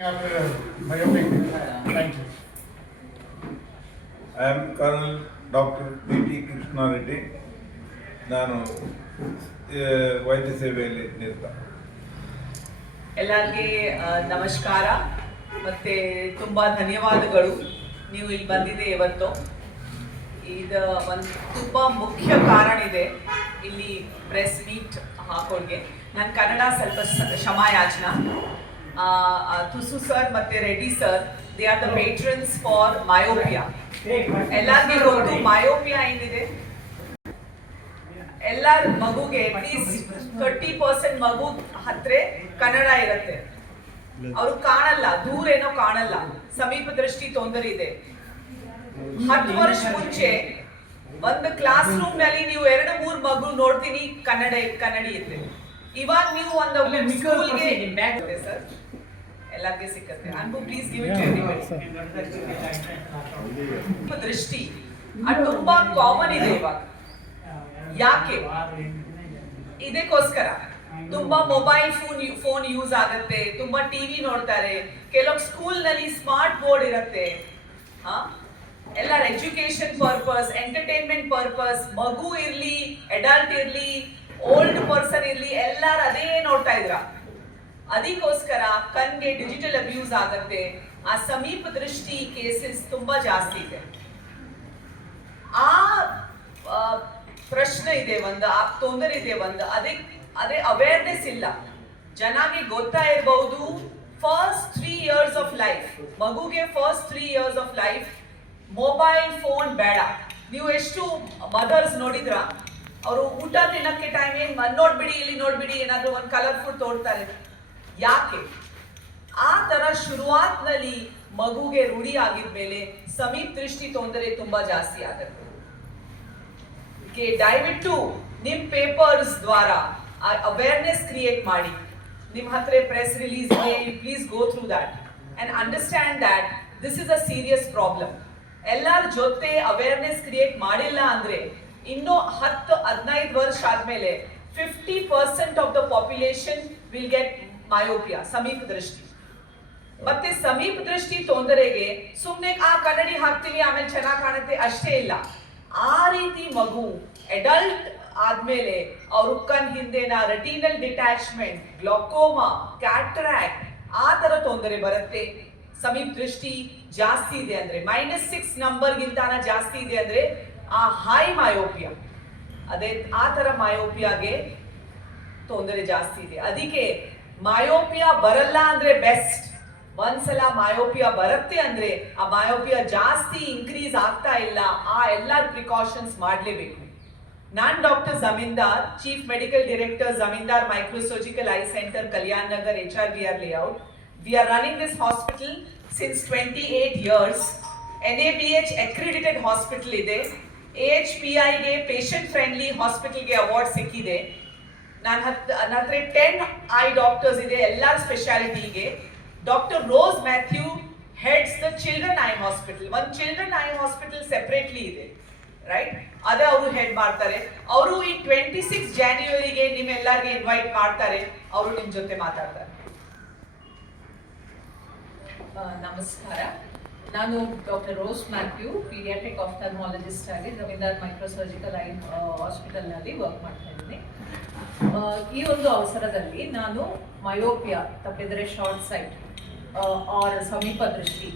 Thank you. I am colonel doctor P T Krishna Reddy ನಾನು ವೈದ್ಯ ಸೇವೆಯಲ್ಲಿ ನಿರತ. ಎಲ್ಲರಿಗೆ ನಮಸ್ಕಾರ. ಮತ್ತೆ ತುಂಬಾ ಧನ್ಯವಾದಗಳು. ನೀವು ಇಲ್ಲಿ ಬಂದಿದೆ ಇವತ್ತು. ಇದು ಒಂದು ತುಂಬಾ ಮುಖ್ಯ ಕಾರಣ ಇದೆ ಇಲ್ಲಿ ಪ್ರೆಸ್ ಮೀಟ್ ಹಾಕೋಳ್ಗೆ. ನನ್ನ ಕನ್ನಡ ಸ್ವಲ್ಪ ಕ್ಷಮಾಯಾಚನ. ತುಸು ಸರ್ ಮತ್ತೆ Reddy sir they are the patrons for myopia ಎಲ್ಲರಿಗೂ ಗೊತ್ತು ಮಯೋಪಿಯಾ ಏನಿದೆ ಎಲ್ಲ ಮಗುಗೆ ಅಟ್ಲೀಸ್ಟ್ ತರ್ಟಿ ಪರ್ಸೆಂಟ್ ಮಗು ಹತ್ರ ಕನ್ನಡ ಇರುತ್ತೆ. ಅವ್ರು ಕಾಣಲ್ಲ ದೂರ ಏನೋ ಕಾಣಲ್ಲ ಸಮೀಪ ದೃಷ್ಟಿ ತೊಂದರೆ ಇದೆ. ಹತ್ತು ವರ್ಷ ಮುಂಚೆ ಒಂದು ಕ್ಲಾಸ್ ರೂಮ್ನಲ್ಲಿ ನೀವು ಎರಡು ಮೂರು ಮಗು ನೋಡ್ತೀನಿ ಕನ್ನಡ ಕನ್ನಡಿ ಇದ್ರೆ. ಇವಾಗ ನೀವು ಒಂದು ಸ್ಕೂಲ್ಗೆ ಸರ್ ಎಲ್ಲರಿಗೆ ಸಿಕ್ಕತ್ತೆ. ಅನ್ಬು ಪ್ಲೀಸ್ ಗಿವ್ ಇಟ್ ದೃಷ್ಟಿ. ಅದು ತುಂಬಾ ಕಾಮನ್ ಇದೆ ಇವಾಗ. ಯಾಕೆ? ಇದಕ್ಕೋಸ್ಕರ ತುಂಬಾ ಮೊಬೈಲ್ ಫೋನ್ ಫೋನ್ ಯೂಸ್ ಆಗುತ್ತೆ. ತುಂಬಾ ಟಿವಿ ನೋಡ್ತಾರೆ. ಕೆಲವು ಸ್ಕೂಲ್ನಲ್ಲಿ ಸ್ಮಾರ್ಟ್ ಬೋರ್ಡ್ ಇರುತ್ತೆ? ಎಲ್ಲರ ಎಜುಕೇಶನ್ ಪರ್ಪಸ್ ಎಂಟರ್ಟೈನ್ಮೆಂಟ್ ಪರ್ಪಸ್ ಮಗು ಇರ್ಲಿ ಅಡಲ್ಟ್ ಇರ್ಲಿ ಓಲ್ಡ್ ಪರ್ಸನ್ ಇರ್ಲಿ, ಎಲ್ಲಾರು ಅದೇ ನೋಡ್ತಾ ಇದ್ರ. ಅದಕ್ಕೋಸ್ಕರ ಕಣ್ಗೆ ಡಿಜಿಟಲ್ ಅಬ್ಯೂಸ್ ಆಗತ್ತೆ. ಆ ಸಮೀಪ ದೃಷ್ಟಿ ಕೇಸಸ್ ತುಂಬಾ ಜಾಸ್ತಿ ಇದೆ. ಆ ಪ್ರಶ್ನೆ ಇದೆ ಒಂದು, ಆ ತೊಂದರೆ ಇದೆ ಒಂದು. ಅದೇ ಅದೇ ಅವೇರ್ನೆಸ್ ಇಲ್ಲ. ಜನಾಗೆ ಗೊತ್ತಾ ಇರಬಹುದು first three years of life ಮಗುಗೆ first three years of life mobile phone ಬೇಡ. ನೀವು ಎಷ್ಟು ಮದರ್ಸ್ ನೋಡಿದ್ರ? ಅವರು ಊಟ ತಿನ್ನಕ್ಕೆ ಟೈಮ್ ಏನ್ ನೋಡ್ಬಿಡಿ, ಇಲ್ಲಿ ನೋಡ್ಬಿಡಿ, ಏನಾದ್ರೂ ಒಂದು ಕಲರ್ಫುಲ್ ತೋರ್ತಾರೆ ಯಾಕೆ? ಆ ತರ ಶುರುವಾತ್ನಲ್ಲಿ ಮಗುಗೆ ರೂಢಿ ಆಗಿದ್ಮೇಲೆ ಸಮೀಪ್ ದೃಷ್ಟಿ ತೊಂದರೆ ತುಂಬಾ ಜಾಸ್ತಿ ಆಗುತ್ತೆ ದಯವಿಟ್ಟು ನಿಮ್ ಪೇಪರ್ಸ್ ದ್ವಾರ ಅವೇರ್ನೆಸ್ ಕ್ರಿಯೇಟ್ ಮಾಡಿ. ನಿಮ್ ಹತ್ರ press release please go through that and understand that this is a serious problem ಎಲ್ಲರ ಜೊತೆ ಅವೇರ್ನೆಸ್ ಕ್ರಿಯೇಟ್ ಮಾಡಿಲ್ಲ ಅಂದ್ರೆ ಇನ್ನು ಹತ್ತು, ಹದಿನೈದು ವರ್ಷ ಆದ್ಮೇಲೆ fifty percent of the population will get myopia ಸಮೀಪ ದೃಷ್ಟಿ. ಮತ್ತೆ ಸಮೀಪ ದೃಷ್ಟಿ ತೊಂದರೆಗೆ ಸುಮ್ನೆ, ಆ, ಕನ್ನಡಿ ಹಾಕ್ತೀವಿ ಆಮೇಲೆ ಚೆನ್ನಾಗಿ ಕಾಣುತ್ತೆ, ಅಷ್ಟೇ ಇಲ್ಲ. ಆ ರೀತಿ ಮಗು ಅಡಲ್ಟ್ ಆದ್ಮೇಲೆ ಅವ್ರ ಕಣ್ ಹಿಂದೆನ ರೆಟಿನಲ್ ಡಿಟ್ಯಾಚ್ಮೆಂಟ್ ಗ್ಲೋಕೋಮಾ ಕ್ಯಾಟ್ರಾಕ್ಟ್ ಆ ತರ ತೊಂದರೆ ಬರುತ್ತೆ. ಸಮೀಪ ದೃಷ್ಟಿ ಜಾಸ್ತಿ ಇದೆ ಅಂದ್ರೆ ಮೈನಸ್ ಸಿಕ್ಸ್ ನಂಬರ್ಗಿಂತಾನ ಜಾಸ್ತಿ ಇದೆ ಅಂದ್ರೆ ಆ ಹೈ ಮಯೋಪಿಯಾ ಅದೇ, ಆ ಥರ ಮಯೋಪಿಯಾಗೆ ತೊಂದರೆ ಜಾಸ್ತಿ ಇದೆ. ಅದಕ್ಕೆ ಮಯೋಪಿಯಾ ಬರಲ್ಲ ಅಂದ್ರೆ ಬೆಸ್ಟ್ ಒಂದ್ಸಲ ಮಯೋಪಿಯಾ ಬರುತ್ತೆ ಅಂದ್ರೆ ಆ ಮಯೋಪಿಯಾ ಜಾಸ್ತಿ ಇನ್ಕ್ರೀಸ್ ಆಗ್ತಾ ಇಲ್ಲ. ಆ ಎಲ್ಲ ಪ್ರಿಕಾಷನ್ಸ್ ಮಾಡಲೇಬೇಕು. ನಾನು doctor Zamindar chief medical director Zamindar microsurgical eye centre Kalyan Nagar H R B R layout we are running this hospital since twenty eight years N A B H accredited hospital ಇದೆ. H P ಐಗೆ patient friendly ಹಾಸ್ಪಿಟಲ್ಗೆ award ಸಿಕ್ಕಿದೆ. ನಾನು ಹತ್ ನನ್ನ ಹತ್ರ ten I doctors ಇದೆ ಎಲ್ಲ ಸ್ಪೆಷಾಲಿಟಿಗೆ doctor Rose Mathew heads the children eye hospital ಒಂದು ಚಿಲ್ಡ್ರನ್ ಐ ಹಾಸ್ಪಿಟಲ್ ಸೆಪ್ರೇಟ್ಲಿ ಇದೆ ರೈಟ್ ಅದೇ ಅವರು ಹೆಡ್ ಮಾಡ್ತಾರೆ. ಅವರು ಈ ಟ್ವೆಂಟಿ ಸಿಕ್ಸ್ ಜಾನ್ಯುವರಿಗೆ ನಿಮ್ಮೆಲ್ಲರಿಗೆ ಇನ್ವೈಟ್ ಮಾಡ್ತಾರೆ. ಅವರು ನಿಮ್ಮ ಜೊತೆ ಮಾತಾಡ್ತಾರೆ. ನಮಸ್ಕಾರ. ನಾನು doctor Rose Mathew, paediatric ophthalmologist ಆಗಿ ರವೀಂದ್ರ ಮೈಕ್ರೋಸರ್ಜಿಕಲ್ ಐ ಹಾಸ್ಪಿಟಲ್ನಲ್ಲಿ ವರ್ಕ್ ಮಾಡ್ತಾ ಇದ್ದೀನಿ. ಈ ಒಂದು ಅವಸರದಲ್ಲಿ ನಾನು ಮಯೋಪಿಯಾ ತಪ್ಪಿದರೆ ಶಾರ್ಟ್ ಸೈಟ್ ಆರ್ ಸಮೀಪ ದೃಷ್ಟಿ,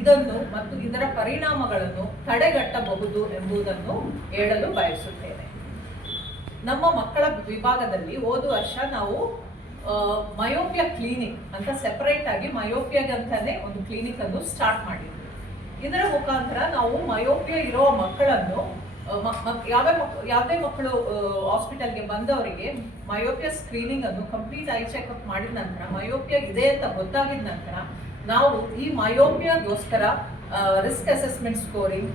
ಇದನ್ನು ಮತ್ತು ಇದರ ಪರಿಣಾಮಗಳನ್ನು ತಡೆಗಟ್ಟಬಹುದು ಎಂಬುದನ್ನು ಹೇಳಲು ಬಯಸುತ್ತೇನೆ. ನಮ್ಮ ಮಕ್ಕಳ ವಿಭಾಗದಲ್ಲಿ ಹೋದ ವರ್ಷ ನಾವು ಮಯೋಪಿಯಾ ಕ್ಲಿನಿಕ್ ಅಂತ ಸೆಪರೇಟ್ ಆಗಿ ಮಯೋಪಿಯಾಗಂತಾನೆ ಒಂದು ಕ್ಲಿನಿಕ್ ಅನ್ನು ಸ್ಟಾರ್ಟ್ ಮಾಡಿದ್ವಿ ಇದರ ಮುಖಾಂತರ ನಾವು ಮಯೋಪಿಯಾ ಇರೋ ಮಕ್ಕಳನ್ನು ಆ, ಮ- ಮ- ಯಾವ್ಯಾವ ಮಕ್- ಯಾವುದೇ ಮಕ್ಕಳು ಹಾಸ್ಪಿಟಲ್ಗೆ ಬಂದವರಿಗೆ ಮಯೋಪಿಯಾ ಸ್ಕ್ರೀನಿಂಗ್ ಅನ್ನು ಕಂಪ್ಲೀಟ್ ಐ ಚೆಕ್ಅಪ್ ಮಾಡಿದ ನಂತರ ಮಯೋಪಿಯಾ ಇದೆ ಅಂತ ಗೊತ್ತಾಗಿದ ನಂತರ ನಾವು ಈ ಮಯೋಪಿಯಾಗೋಸ್ಕರ ರಿಸ್ಕ್ ಅಸೆಸ್ಮೆಂಟ್ ಸ್ಕೋರಿಂಗ್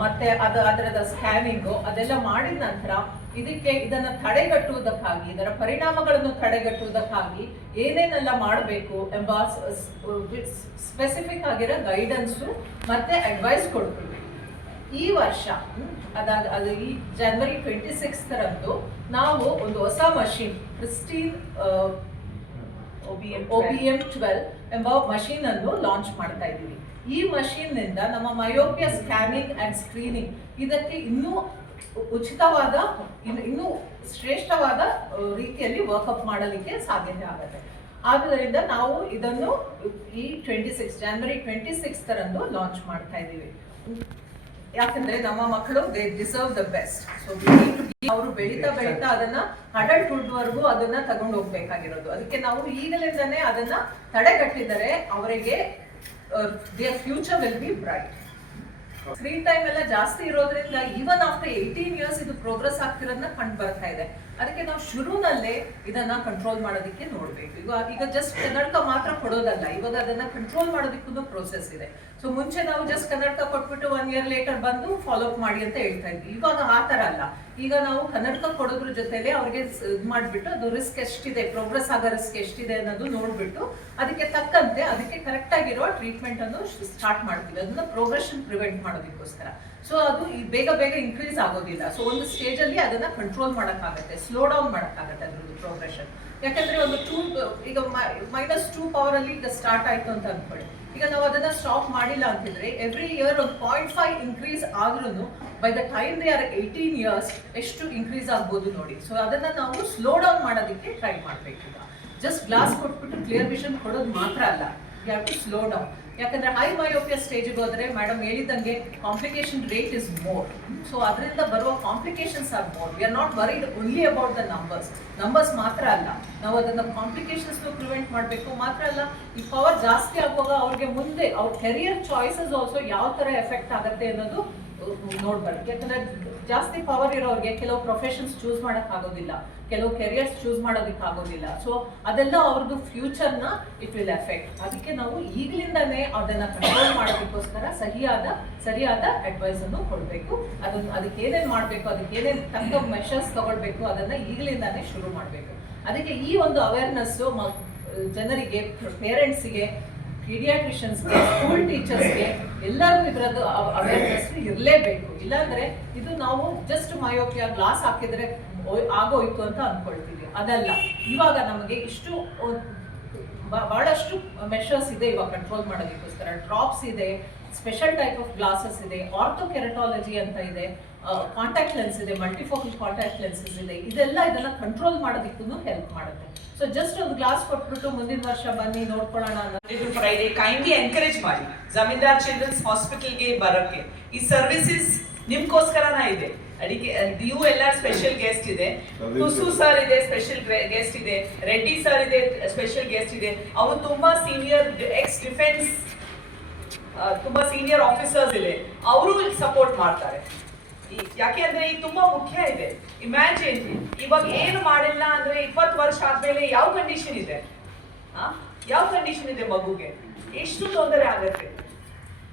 ಮತ್ತೆ ಅದು ಅದರದ ಸ್ಕ್ಯಾನಿಂಗು ಅದೆಲ್ಲ ಮಾಡಿದ ನಂತರ ಇದಕ್ಕೆ ಇದನ್ನ ತಡೆಗಟ್ಟುವುದಕ್ಕಾಗಿ ಇದರ ಪರಿಣಾಮಗಳನ್ನು ತಡೆಗಟ್ಟುವುದಕ್ಕಾಗಿ ಏನೇನೆಲ್ಲ ಮಾಡಬೇಕು ಎಂಬ ಸ್ಪೆಸಿಫಿಕ್ ಆಗಿರೋ ಗೈಡೆನ್ಸು ಮತ್ತೆ ಅಡ್ವೈಸ್ ಕೊಡ್ತೀವಿ. ಈ ವರ್ಷ ಅದಾದ ಅದು ಈ ಜನವರಿ ಟ್ವೆಂಟಿ ಸಿಕ್ಸ್ತರಂದು ನಾವು ಒಂದು ಹೊಸ machine Christine O B M twelve ಎಂಬ ಮಷೀನ್ ಅನ್ನು ಲಾಂಚ್ ಮಾಡ್ತಾ ಇದ್ದೀವಿ. ಈ ಮಷೀನ್ನಿಂದ ನಮ್ಮ ಮಯೋಪಿಯ ಸ್ಕ್ಯಾನಿಂಗ್ ಅಂಡ್ ಸ್ಕ್ರೀನಿಂಗ್ ಇದಕ್ಕೆ ಇನ್ನೂ ಉಚಿತವಾದ ಇನ್ನು ಶ್ರೇಷ್ಠವಾದ ರೀತಿಯಲ್ಲಿ ವರ್ಕಪ್ ಮಾಡಲಿಕ್ಕೆ ಸಾಧ್ಯತೆ ಆಗುತ್ತೆ. ಆದ್ದರಿಂದ ನಾವು ಇದನ್ನು ಈ twenty six January twenty six ರಂದು ಲಾಂಚ್ ಮಾಡ್ತಾ ಇದ್ದೀವಿ. ಯಾಕಂದ್ರೆ ನಮ್ಮ ಮಕ್ಕಳು they deserve the best so ಅವರು ಬೆಳೀತಾ ಬೆಳೀತಾ ಅದನ್ನ ಅಡಲ್ಟ್ ವರೆಗೂ ಅದನ್ನ ತಗೊಂಡು ಹೋಗ್ಬೇಕಾಗಿರೋದು. ಅದಕ್ಕೆ ನಾವು ಈಗಲಿಂದನೇ ಅದನ್ನ ತಡೆಗಟ್ಟಿದರೆ ಅವರಿಗೆ they future will be bright screen time ಎಲ್ಲ ಜಾಸ್ತಿ ಇರೋದ್ರಿಂದ ಈವನ್ ಆಫ್ಟರ್ ಏಯ್ಟೀನ್ ಇಯರ್ಸ್ ಇದು ಪ್ರೋಗ್ರೆಸ್ ಆಗ್ತಿರೋದನ್ನ ಕಂಡು ಬರ್ತಾ ಇದೆ. ಅದಕ್ಕೆ ನಾವು ಶುರುನಲ್ಲೇ ಇದನ್ನ ಕಂಟ್ರೋಲ್ ಮಾಡೋದಕ್ಕೆ ನೋಡ್ಬೇಕು. ಈಗ ಈಗ ಜಸ್ಟ್ ಕನ್ನಡಕ ಮಾತ್ರ ಕೊಡೋದಲ್ಲ, ಇವಾಗ ಅದನ್ನ ಕಂಟ್ರೋಲ್ ಮಾಡೋದಕ್ಕೂ ಪ್ರೋಸೆಸ್ ಇದೆ. ಸೊ ಮುಂಚೆ ನಾವು ಜಸ್ಟ್ ಕನ್ನಡಕ ಕೊಟ್ಬಿಟ್ಟು ಒನ್ ಇಯರ್ ಲೇಟರ್ ಬಂದು ಫಾಲೋ ಅಪ್ ಮಾಡಿ ಅಂತ ಹೇಳ್ತಾ ಇದ್ವಿ. ಇವಾಗ ಆ ಥರ ಅಲ್ಲ. ಈಗ ನಾವು ಕನ್ನಡಕ ಕೊಡೋದ್ರ ಜೊತೆಲೆ ಅವ್ರಿಗೆ ಇದು ಮಾಡ್ಬಿಟ್ಟು ಅದು ರಿಸ್ಕ್ ಎಷ್ಟಿದೆ ಪ್ರೋಗ್ರೆಸ್ ಆಗೋ ರಿಸ್ಕ್ ಎಷ್ಟಿದೆ ಅನ್ನೋದು ನೋಡ್ಬಿಟ್ಟು ಅದಕ್ಕೆ ತಕ್ಕಂತೆ ಅದಕ್ಕೆ ಕರೆಕ್ಟ್ ಆಗಿರೋ ಟ್ರೀಟ್ಮೆಂಟ್ ಅನ್ನು ಸ್ಟಾರ್ಟ್ ಮಾಡ್ತೀವಿ. ಅದನ್ನ ಪ್ರೋಗ್ರೆಷನ್ ಪ್ರಿವೆಂಟ್ ಮಾಡೋದಕ್ಕೋಸ್ಕರ. ಸೊ ಅದು ಬೇಗ ಬೇಗ ಇನ್ಕ್ರೀಸ್ ಆಗೋದಿಲ್ಲ. ಸೊ ಒಂದು ಸ್ಟೇಜ್ ಅಲ್ಲಿ ಅದನ್ನ ಕಂಟ್ರೋಲ್ ಮಾಡಕ್ಕಾಗತ್ತೆ ಸ್ಲೋ ಡೌನ್ ಮಾಡೋಕ್ಕಾಗತ್ತೆ ಅದ್ರದ್ದು ಪ್ರೋಗ್ರೆಷನ್ ಯಾಕಂದ್ರೆ ಒಂದು ಟೂ ಈಗ ಮೈನಸ್ ಟೂ ಪವರ್ ಅಲ್ಲಿ ಈಗ ಸ್ಟಾರ್ಟ್ ಆಯ್ತು ಅಂತ ಅನ್ಕೊಳ್ಳಿ. ಈಗ ನಾವು ಅದನ್ನ ಸ್ಟಾಪ್ ಮಾಡಿಲ್ಲ ಅಂತಿದ್ರೆ ಎವ್ರಿ ಇಯರ್ ಒಂದು ಪಾಯಿಂಟ್ ಫೈವ್ ಇನ್ಕ್ರೀಸ್ ಆದ್ರೂ by the time they are eighteen years ಎಷ್ಟು ಇನ್ಕ್ರೀಸ್ ಆಗ್ಬೋದು ನೋಡಿ. ಸೊ ಅದನ್ನ ನಾವು ಸ್ಲೋ ಡೌನ್ ಮಾಡೋದಕ್ಕೆ ಟ್ರೈ ಮಾಡಬೇಕು ಈಗ ಜಸ್ಟ್ ಗ್ಲಾಸ್ ಕೊಟ್ಬಿಟ್ಟು ಕ್ಲಿಯರ್ ವಿಷನ್ ಕೊಡೋದು ಮಾತ್ರ ಅಲ್ಲ. You have to slow down ಯಾಕಂದ್ರೆ ಹೈ ಮಯೋಪಿಯಾ ಸ್ಟೇಜ್ಗೆ ಹೋದ್ರೆ ಮೇಡಮ್ ಹೇಳಿದಂಗೆ complication rate is more so ಅದರಿಂದ ಬರುವ complications are more we are not worried only about the numbers numbers ಮಾತ್ರ ಅಲ್ಲ. ನಾವು ಅದನ್ನ ಕಾಂಪ್ಲಿಕೇಶನ್ಸ್ ಪ್ರಿವೆಂಟ್ ಮಾಡಬೇಕು ಮಾತ್ರ ಅಲ್ಲ. ಈ ಪವರ್ ಜಾಸ್ತಿ ಆಗುವಾಗ ಅವ್ರಿಗೆ ಮುಂದೆ, ಅವ್ರ ಕೆರಿಯರ್ ಚಾಯ್ಸಸ್ ಆಲ್ಸೋ ಯಾವ ತರ ಎಫೆಕ್ಟ್ ಆಗುತ್ತೆ ಅನ್ನೋದು ನೋಡ್ಬಾರ್ದು ಯಾಕಂದ್ರೆ ಜಾಸ್ತಿ ಪವರ್ ಇರೋರಿಗೆ ಕೆಲವು ಪ್ರೊಫೆಷನ್ಸ್ ಚೂಸ್ ಮಾಡಕ್ ಆಗೋದಿಲ್ಲ. ಕೆಲವು ಕೆರಿಯರ್ಸ್ ಚೂಸ್ ಮಾಡೋದಕ್ಕೆ ಆಗೋದಿಲ್ಲ. ಸೊ ಅದೆಲ್ಲ ಅವ್ರದ್ದು ಫ್ಯೂಚರ್ನ ಇಟ್ ವಿಲ್ ಎಫೆಕ್ಟ್ ಅದಕ್ಕೆ ನಾವು ಈಗಲಿಂದನೇ ಅದನ್ನ ಕಂಟ್ರೋಲ್ ಮಾಡೋದಕ್ಕೋಸ್ಕರ ಸರಿಯಾದ ಸರಿಯಾದ ಅಡ್ವೈಸ್ ಅನ್ನು ಕೊಡಬೇಕು. ಅದನ್ನ ಅದಕ್ಕೆ ಏನೇನ್ ಮಾಡಬೇಕು, ಅದಕ್ಕೆ ಏನೇನ್ ತಕ್ಕ ಮೆಷರ್ಸ್ ತಗೊಳ್ಬೇಕು, ಅದನ್ನ ಈಗಲಿಂದಾನೇ ಶುರು ಮಾಡಬೇಕು. ಅದಕ್ಕೆ ಈ ಒಂದು ಅವೇರ್ನೆಸ್ ಜನರಿಗೆ ಪೇರೆಂಟ್ಸಿಗೆ ಪೀಡಿಯಾಟ್ರಿಷನ್ಸ್ಗೆ ಸ್ಕೂಲ್ ಟೀಚರ್ಸ್ಗೆ ಎಲ್ಲರೂ ಇದರದ್ದು ಅವೇರ್ನೆಸ್ ಇರಲೇಬೇಕು. ಇಲ್ಲಾಂದ್ರೆ ಇದು ನಾವು ಜಸ್ಟ್ ಮಯೋಪಿಯ ಗ್ಲಾಸ್ ಹಾಕಿದ್ರೆ ಆಗೋಯ್ತು ಅಂತ ಅನ್ಕೊಳ್ತೀವಿ. ಅದಲ್ಲ. ಇವಾಗ ನಮಗೆ ಇಷ್ಟು ಬಹಳಷ್ಟು ಮೆಷರ್ಸ್ ಇದೆ ಇವಾಗ ಕಂಟ್ರೋಲ್ ಮಾಡೋದಕ್ಕೋಸ್ಕರ. ಡ್ರಾಪ್ಸ್ ಇದೆ. ಸ್ಪೆಷಲ್ ಟೈಪ್ ಆಫ್ ಗ್ಲಾಸಸ್ ಇದೆ ಆರ್ಥೋ ಕೆರೆಟಾಲಜಿ ಅಂತ ಇದೆ ಕಾಂಟ್ಯಾಕ್ಟ್ ಲೆನ್ಸ್ ಇದೆ ಮಲ್ಟಿಫೋಕಲ್ ಕಾಂಟ್ಯಾಕ್ಟ್ ಲೆನ್ಸಸ್ ಇದೆ ಇದೆಲ್ಲ ಇದೆಲ್ಲ ಕಂಟ್ರೋಲ್ ಮಾಡೋದಕ್ಕೂ ಹೆಲ್ಪ್ ಮಾಡುತ್ತೆ. ಸೊ ಜಸ್ಟ್ ಒಂದು ಗ್ಲಾಸ್ ಕೊಟ್ಬಿಟ್ಟು ಮುಂದಿನ ವರ್ಷ ಬನ್ನಿ ನೋಡ್ಕೊಳ್ಳೋಣ ಅನ್ನೋ ಇದು ಫ್ರೈಡೆ ಕೈಂಡ್ಲಿ ಎನ್ಕರೇಜ್ ಮಾಡಿ. ಜಮೀನ್ದಾರ್ ಚಿಲ್ಡ್ರನ್ಸ್ ಹಾಸ್ಪಿಟಲ್ಗೆ ಬರೋಕ್ಕೆ. ಈ ಸರ್ವಿಸಸ್ ನಿಮ್ಗೋಸ್ಕರನ ಇದೆ. ಅಡಿಕೆ ಯು ಎಲ್ಲ ಸ್ಪೆಷಲ್ ಗೆಸ್ಟ್ ಇದೆ. ತುಸು ಕುಸು ಸರ್ ಇದೆ ಸ್ಪೆಷಲ್ ಗೆಸ್ಟ್ ಇದೆ. ರೆಡ್ಡಿ ಸರ್ ಇದೆ ಸ್ಪೆಷಲ್ ಗೆಸ್ಟ್ ಇದೆ. ಅವರು ತುಂಬಾ ಸೀನಿಯರ್ ಎಕ್ಸ್ ಡಿಫೆನ್ಸ್ ತುಂಬಾ ಸೀನಿಯರ್ ಆಫೀಸರ್ಸ್ ಇದೆ. ಅವರು ಸಪೋರ್ಟ್ ಮಾಡ್ತಾರೆ. ಯಾಕೆ ಅಂದ್ರೆ ಇದು ತುಂಬಾ ಮುಖ್ಯ ಇದೆ. ಇಮ್ಯಾಜಿನ್ ಇವಾಗ ಏನು ಮಾಡಿಲ್ಲ ಅಂದ್ರೆ ಇಪ್ಪತ್ತು ವರ್ಷ ಆದ್ಮೇಲೆ ಯಾವ ಕಂಡೀಷನ್ ಇದೆ? ಆ? ಯಾವ ಕಂಡೀಷನ್ ಇದೆ ಮಗುಗೆ? ಎಷ್ಟು ತೊಂದರೆ ಆಗತ್ತೆ?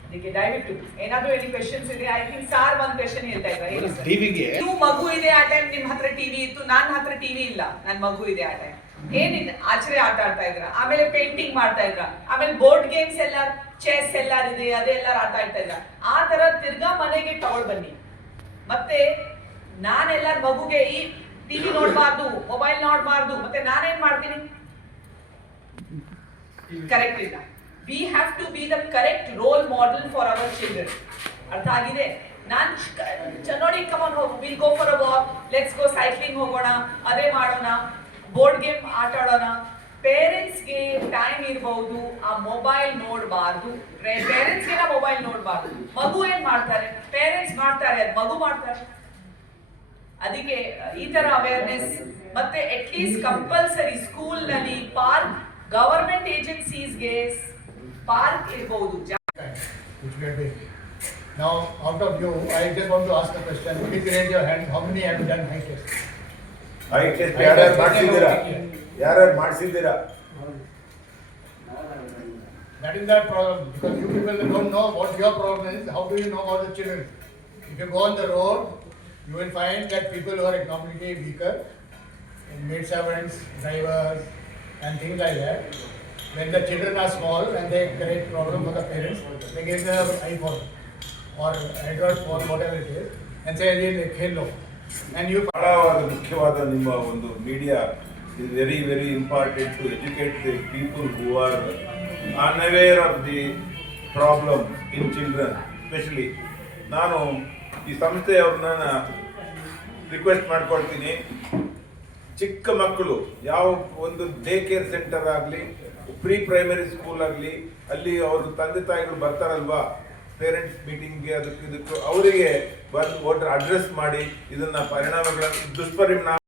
ಅದಕ್ಕೆ ದಯವಿಟ್ಟು ಏನಾದ್ರೂ ಎನಿ ಕ್ವೆಶನ್ಸ್ ಇದೆ? ಐ ಥಿಂಕ್ ಸಾರ್ ಒಂದ್ ಕ್ವೆಶನ್ ಹೇಳ್ತಾ ಇದ್ದಾರೆ. ಟಿವಿಗೆ ನೀವು ಮಗು ಇದೆ ಆ ಟೈಮ್ ನಿಮ್ ಹತ್ರ ಟಿವಿ ಇತ್ತು ನನ್ನ ಹತ್ರ ಟಿವಿ ಇಲ್ಲ. ನನ್ ಮಗು ಇದೆ ಆ ಟೈಮ್ ಏನಿದೆ ಆಚರೆ ಆಟ ಆಡ್ತಾ ಇದ್ರ. ಆಮೇಲೆ ಪೇಂಟಿಂಗ್ ಮಾಡ್ತಾ ಇದ್ರ. ಆಮೇಲೆ ಬೋರ್ಡ್ ಗೇಮ್ಸ್ ಎಲ್ಲ ಚೆಸ್ ಎಲ್ಲಾರಿದೆ ಅದೆಲ್ಲಾರು ಆಟ ಆಡ್ತಾ ಇದ್ರ ಆ ತರ ತಿರ್ಗಾ ಮನೆಗೆ ತಗೊಳ್ ಬನ್ನಿ. ಮತ್ತೆ ನಾನೆಲ್ಲರ ಮಗುಗೆ ಈ ಟಿವಿ ನೋಡ್ಬಾರ್ದು ಮೊಬೈಲ್ ನೋಡ್ಬಾರ್ದು, ಮತ್ತೆ ನಾನೇನ್ ಮಾಡ್ತೀನಿ? ಕರೆಕ್ಟ್ ಇಲ್ಲ. We have to be the correct role model for our children ಅರ್ಥ ಆಗಿದೆ? ನಾನು ಚೆನ್ನೋಡಿ ನೋಡಿ ಕಮನ್ ಹೋಗ್ will go for a walk let's go cycling ಹೋಗೋಣ, ಅದೇ ಮಾಡೋಣ ಬೋರ್ಡ್ ಗೇಮ್ ಆಟ ಆಡೋಣ ಪೇರೆಂಟ್ಸ್ಗೆ ಟೈಮ್ ಇರಬಹುದು ಆ ಮೊಬೈಲ್ ನೋಡಬಾರ್ದು ಪೇರೆಂಟ್ಸ್ಗೆ ಮೊಬೈಲ್ ನೋಡಬಾರ್ದು ಮಗು ಏನ್ ಮಾಡ್ತಾರೆ ಪೇರೆಂಟ್ಸ್ ಮಾಡ್ತಾರೆ ಅದು ಮಗು ಮಾಡ್ತಾರೆ ಅದಕ್ಕೆ ಈ ತರ ಅವೇರ್ನೆಸ್ ಮತ್ತೆ ಅಟ್ ಲೀಸ್ಟ್ ಕಂಪಲ್ಸರಿ ಸ್ಕೂಲ್ನಲ್ಲಿ ಪಾರ್ಕ್ ಗವರ್ಮೆಂಟ್ ಏಜೆನ್ಸೀಸ್ಗೆ ಪಾರ್ಕ್ ಇರಬಹುದು. Now, out of you, I just want to ask a question. Please raise your hand. How many have done high? Eye test ಯಾರ್ಯಾರು ಮಾಡಿಸಿದ್ದೀರಾ ಯಾರ್ಯಾರು ಮಾಡಿಸಿದ್ದೀರಾ That is the problem because you people don't know what your problem is. How do you know about the children? If you go on the road, you will find that people who are economically weaker, maid servants, drivers, and things like that. When the children are small and they create problem for the parents, they give them iPhone or Android phone, whatever it is, and say, "Ye khelo." You ಬಹಳವಾದ ಮುಖ್ಯವಾದ ನಿಮ್ಮ ಒಂದು media very very important to educate the people who are unaware of the problem in children especially. ನಾನು ಈ ಸಂಸ್ಥೆಯವ್ರನ್ನ request ಮಾಡ್ಕೊಳ್ತೀನಿ ಚಿಕ್ಕ ಮಕ್ಕಳು, ಯಾವ ಒಂದು ಡೇ ಕೇರ್ ಸೆಂಟರ್ ಆಗಲಿ, ಪ್ರೀ ಪ್ರೈಮರಿ ಸ್ಕೂಲ್ ಆಗಲಿ, ಅಲ್ಲಿ ಅವ್ರ ತಂದೆ ತಾಯಿಗಳು ಬರ್ತಾರಲ್ವಾ ಪೇರೆಂಟ್ಸ್ ಮೀಟಿಂಗ್ಗೆ ಅದಕ್ಕೆ ಇದಕ್ಕೂ ಅವರಿಗೆ ಬಂದು ಒಟ್ಟು ಅಡ್ರೆಸ್ ಮಾಡಿ ಇದನ್ನ ಪರಿಣಾಮಗಳ ದುಷ್ಪರಿಣಾಮ